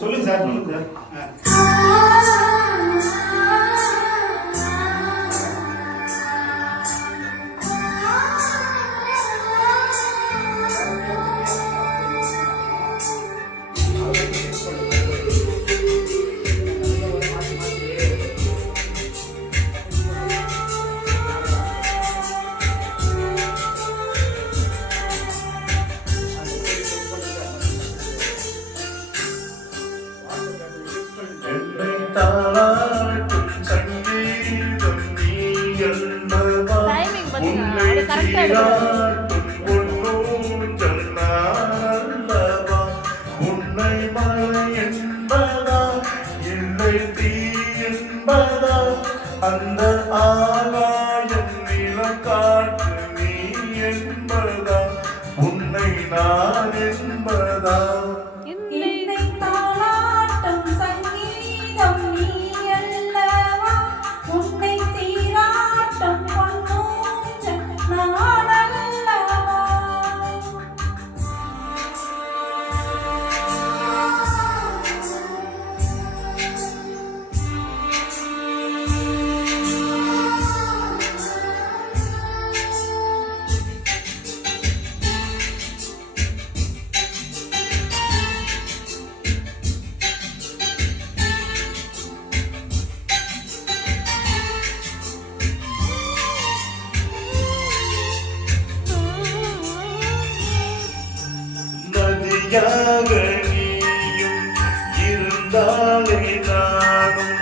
சொல்லுங்க சார், சொல்லுங்க சார். உன்னை மழை என்பதா இல்லை தீ என்பதா அந்த ஆகாயம் நிலக்காற்று நீ என்பதா உன்னை நான் என்பதா நதியாக நீயும் இருந்தாலே நானும்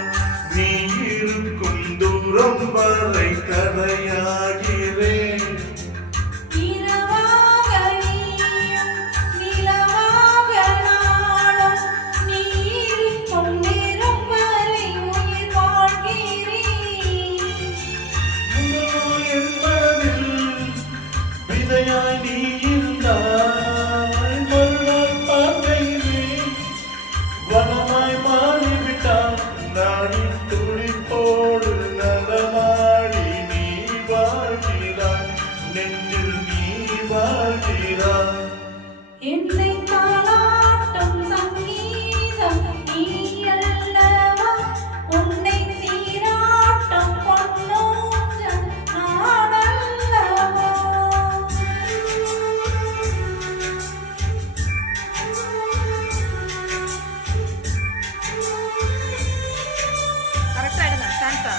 நீ இருக்கும் தூரம் வரை கரையாகிறேன். விதையாய் நீ இருந்தாய் மறுநாள் பார்க்கையிலே வனமாய் மாறிவிட்டான். நானின் துளிப்போடு நடமாடி நீ வாழ்கிறாய், நெஞ்சில் நீ வாழ்கிறாய். என்னை தாளாட்டும் சங்கீதம் நீ அல்லவா, உன்னை சீராட்டும் பொன்னூஞ்சல் நான் அல்லவா. கரெக்டா எடுங்க சான்ஸா.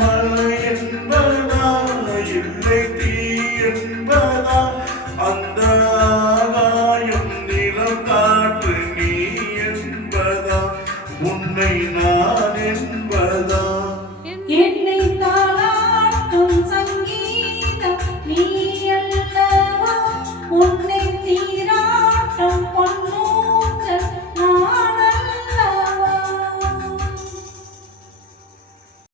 மழை என்பதா இல்லை தீ என்பதா அந்த ஆகாயம் நிலம் காற்று நீ என்பதா உன்னை நான்